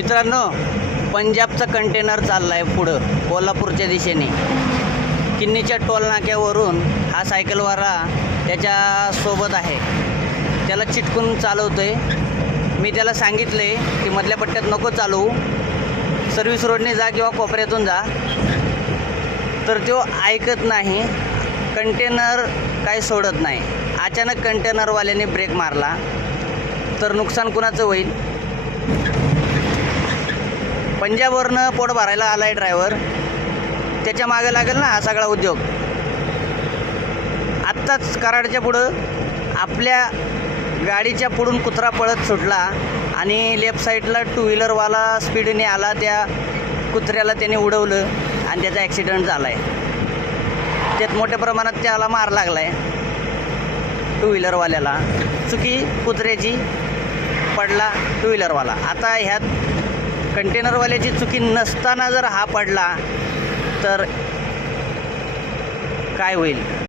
मित्रांनो, पंजाबचा कंटेनर चालला आहे पुढं कोल्हापूरच्या दिशेने. किन्नीच्या टोल नाक्यावरून हा सायकलवाला त्याच्यासोबत आहे, त्याला चिटकून चालवतो आहे. मी त्याला सांगितले की मधल्या पट्ट्यात नको चालवू, सर्व्हिस रोडने जा किंवा कोपऱ्यातून जा, तर तो ऐकत नाही. कंटेनर काय सोडत नाही. अचानक कंटेनरवाल्याने ब्रेक मारला तर नुकसान कुणाचं होईल? पंजाबवरनं पोट भरायला आला आहे ड्रायव्हर, त्याच्या मागे लागेल ना हा सगळा उद्योग. आत्ताच कराडच्या पुढं आपल्या गाडीच्या पुढून कुत्रा पळत सुटला आणि लेफ्ट साईडला टू व्हीलरवाला स्पीडने आला, त्या कुत्र्याला त्याने उडवलं आणि त्याचा ॲक्सिडेंट झाला आहे. त्यात मोठ्या प्रमाणात त्याला मार लागला आहे टू व्हीलरवाल्याला. चुकी कुत्र्याची, पडला टू व्हीलरवाला. आता ह्यात कंटेनरवाल्याची चुकी नसताना जर हा पडला तर काय होईल?